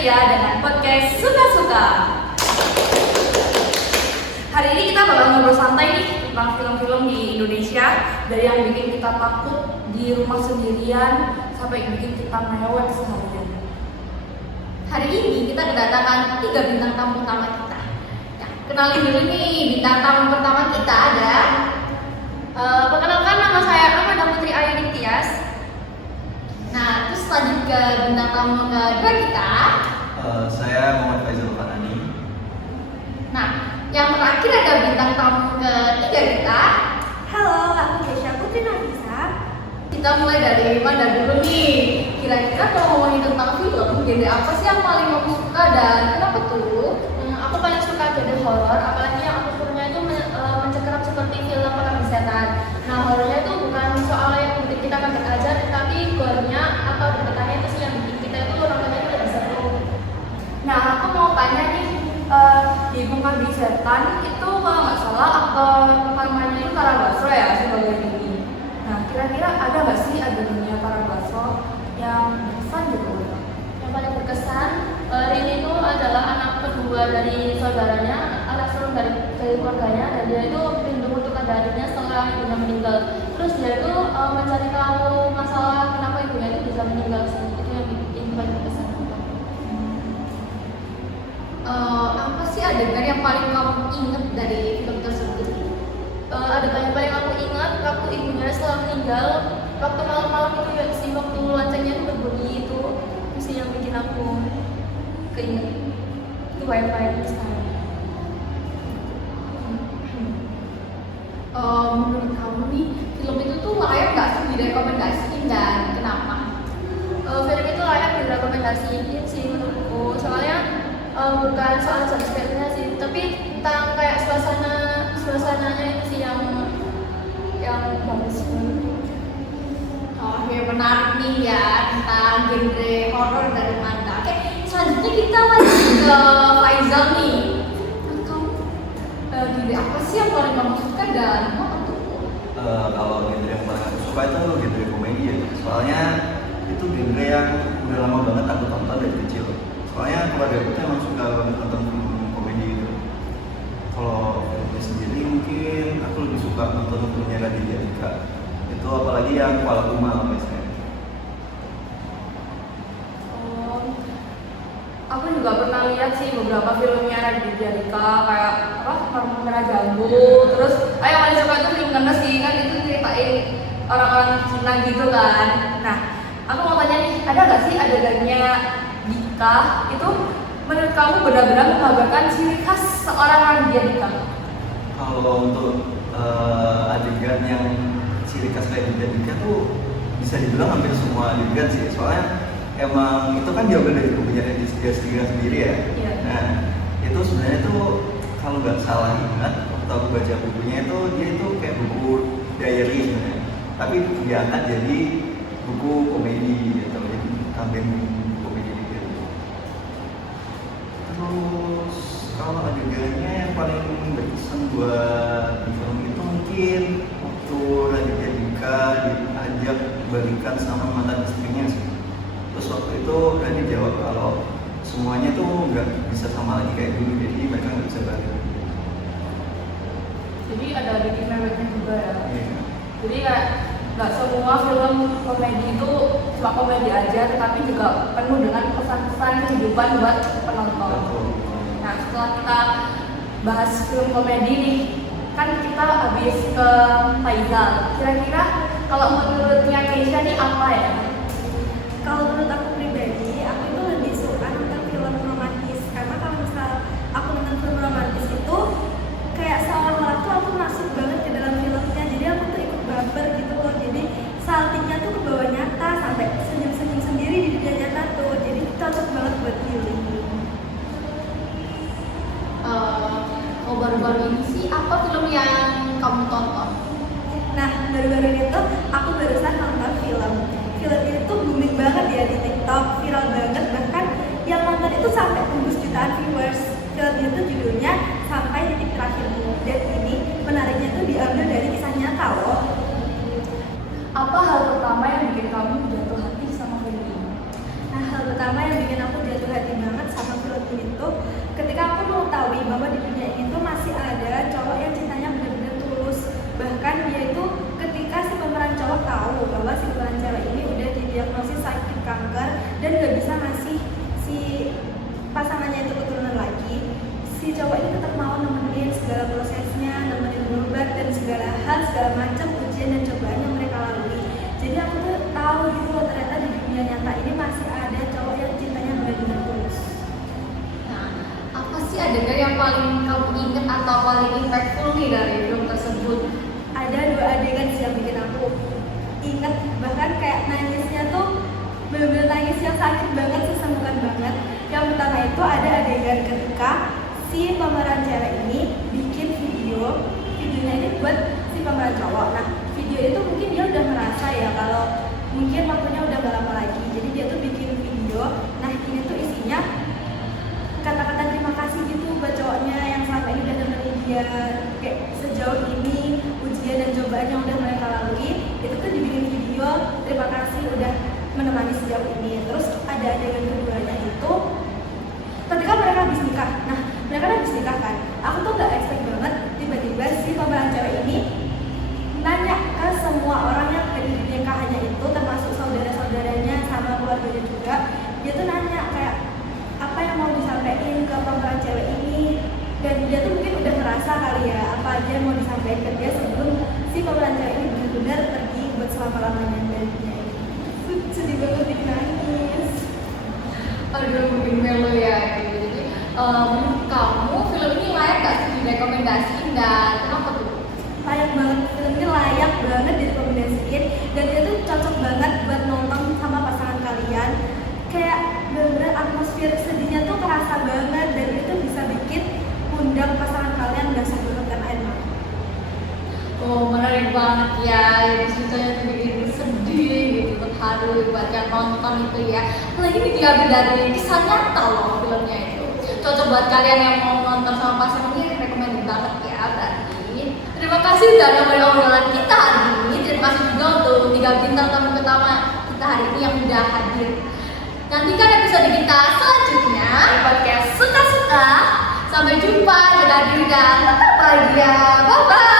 setia dengan podcast Suka-Suka. Hari ini kita bakal ngobrol santai nih tentang film-film di Indonesia, dari yang bikin kita takut di rumah sendirian sampai bikin kita mewek seharian. Hari ini kita kedatangan 3 bintang tamu utama kita. Ya, kenalin dulu nih bintang tamu pertama kita ada. Perkenalkan, nama saya Amanda Putri Ayuni Tias. Nah, terus lanjut ke bintang tamu kedua kita. Saya Muhammad Faizal Fanani. Nah, yang terakhir ada bintang tamu ketiga kita. Halo, aku Kesha Putri Nafisa. Kita mulai dari mana dulu nih? Kira-kira kalau ngomongin tentang film, genre apa sih yang paling kamu suka dan kenapa tuh? Aku paling suka genre horor, apalagi yang unsurnya itu mencekram seperti film Pengabdi Setan. Nah, horornya itu bukan soal yang bikin kita kaget aja, tapi gore-nya atau deg-degannya itu sih yang bikin kita itu nontonnya itu lebih seru. Nah, aku mau tanya nih, di Pengabdi Setan itu kalau nggak salah aktor utamanya itu Tara Basro ya sebagai ini. Nah, kira-kira ada nggak sih adegannya Tara Basro yang berkesan gitu? Yang paling berkesan, Rini itu adalah anak kedua dari saudaranya, anak sulung dari keluarganya, dan dia itu rindu untuk adiknya setelah ibunya meninggal. Terus dia itu mencari tahu masalah kenapa ibunya itu bisa meninggal. Itu yang bikin paling berkesan. Apa sih adegan yang paling kamu inget dari film tersebut? Adegan yang paling aku ingat waktu ibunya setelah meninggal, waktu malam-malam itu ya sih, waktu loncengnya itu berbunyi itu sih yang bikin aku keinget. Itu bayang-bayang sekarang. Menurut kamu nih, film itu tuh layak nggak sih direkomendasiin dan kenapa? Film itu layak direkomendasiin sih menurutku, soalnya bukan soal jumpscare-nya sih, tapi tentang kayak suasananya itu sih yang bagus. Oh, ya menarik nih ya tentang genre horor dari Manda. Oke, selanjutnya kita lanjut ke Faizal nih. Menurut kamu, genre apa sih yang paling kamu suka dan kenapa tuh? Kalau genre yang paling aku suka itu genre komedi ya. Soalnya itu genre yang udah lama banget aku tonton dari kecil. Soalnya keluarga aku tuh emang suka banget nonton film komedi gitu. Kalau filmnya sendiri mungkin aku lebih suka nonton filmnya Raditya Dika. Itu apalagi yang Kuala Kumal biasanya. Aku juga pernah lihat sih beberapa filmnya Raditya Dika, kayak apa, Marmut Merah Jambu, terus yang paling suka itu film Ngenes sih, kan itu ceritain orang-orang Cina gitu kan. Nah, aku mau tanya nih, ada nggak sih adegannya Dika itu menurut kamu benar-benar menggambarkan ciri khas seorang Raditya Dika? Kalau untuk adegan yang ciri khas kayak Raditya Dika tuh bisa dibilang hampir semua adegan sih. Soalnya emang itu kan diambil dari bukunya dia sendiri ya. Iya. Nah, itu sebenarnya tuh kalau nggak salah ingat waktu aku baca bukunya itu dia itu kayak buku diary sebenarnya. Tapi diangkat jadi buku komedi gitu, jadi tambahin buku komedi gitu. Terus kalau adegannya yang paling berkesan buat di film itu mungkin waktu Raditya Dika diajak balikan sama mantan istrinya sih. Terus waktu itu kan dijawab kalau semuanya tuh nggak bisa sama lagi kayak dulu, jadi mereka nggak bisa balik. Jadi ada bikin meweknya juga ya. Iya. Jadi kayak nggak semua film komedi itu cuma komedi aja, tetapi juga penuh dengan pesan-pesan kehidupan buat penonton. Betul. Nah, setelah kita bahas film komedi nih, kan kita habis ke Faizal. Kira-kira kalau menurutnya Keisha nih apa ya? Kalau menurut aku pribadi, aku itu lebih suka nonton film romantis. Karena kalau misal aku nonton film romantis itu kayak seolah-olah tuh aku masuk banget ke dalam filmnya. Jadi aku tuh ikut baper gitu loh. Jadi saltingnya tuh ke bawah nyata, sampai senyum-senyum sendiri di dunia nyata tuh. Jadi cocok banget buat healing. Baru-baru ini sih apa film yang kamu tonton? Nah, baru-baru ini tuh aku barusan nonton film. Film ini tuh booming banget ya di TikTok, viral banget, bahkan yang nonton itu sampai tembus jutaan viewers. Film itu judulnya Sampai Titik Terakhirmu. Dan ini menariknya tuh diambil dari kisah nyata loh. Apa hal pertama yang bikin kamu jatuh hati sama film ini? Nah, hal pertama yang bikin aku jatuh hati banget diagnosis sakit kanker dan nggak bisa ngasih si pasangannya itu keturunan lagi, si cowok ini tetap mau nemenin segala prosesnya, nemenin berobat dan segala hal, segala macam ujian dan cobaan yang mereka lalui. Jadi aku tuh tahu gitu loh, ternyata di dunia nyata ini masih ada cowok yang cintanya benar-benar tulus. Nah, apa sih adegan yang paling kamu ingat atau paling impactful nih dari film tersebut? Ada 2 adegan sih yang bikin aku ingat, bahkan kayak nangisnya tuh bener-bener nangis yang sakit banget, sesenggukan banget. Yang pertama itu ada adegan ketika si pemeran cewek ini bikin videonya ini buat si pemeran cowok. Nah, video itu mungkin dia udah merasa ya kalau mungkin waktunya udah gak lama lagi, jadi dia tuh bikin video. Nah, ini tuh isinya kata-kata terima kasih gitu buat cowoknya yang selama ini udah nemenin dia kayak sejauh ini, ujian dan cobaan yang udah mereka lalui. Itu tuh dibikin video terima kasih udah menemani sejauh ini. Terus ada adegan keduanya itu ketika mereka habis nikah. Nah, mereka habis nikah kan, aku tuh gak expect banget tiba-tiba si pemeran cewek ini nanya ke semua orang yang ada di nikahannya itu, termasuk saudara-saudaranya sama keluarganya juga. Dia tuh nanya kayak apa yang mau disampaikan ke pemeran cewek ini, dan dia tuh mungkin udah ngerasa kali ya apa aja yang mau disampaikan ke dia sebelum si pemeran cewek ini benar-benar pergi buat selama-lamanya dari dunia ini. Sedih banget, bikin nangis. Aduh, bikin melo ya. Jadi, menurut kamu film ini layak gak sih direkomendasiin dan kenapa tuh? Layak banget, film ini layak banget direkomendasiin dan dia tuh cocok banget buat nonton sama pasangan kalian. Kayak bener-bener atmosfer sedihnya tuh kerasa banget dan itu bisa bikin undang pasangan kalian gak banget kan air mata. Oh, menarik banget ya. Jadi ceritanya tuh bikin sedih gitu, terharu buat yang nonton itu ya. Apalagi ini diambil dari kisah nyata loh filmnya itu. Cocok buat kalian yang mau nonton sama pasangan ini, rekomend banget ya berarti. Terima kasih udah nemenin obrolan kita hari ini. Terima kasih juga untuk 3 bintang tamu utama kita hari ini yang udah hadir. Nantikan episode kita selanjutnya di podcast Suka-Suka. Sampai jumpa, jaga diri dan tetap bahagia. Bye-bye.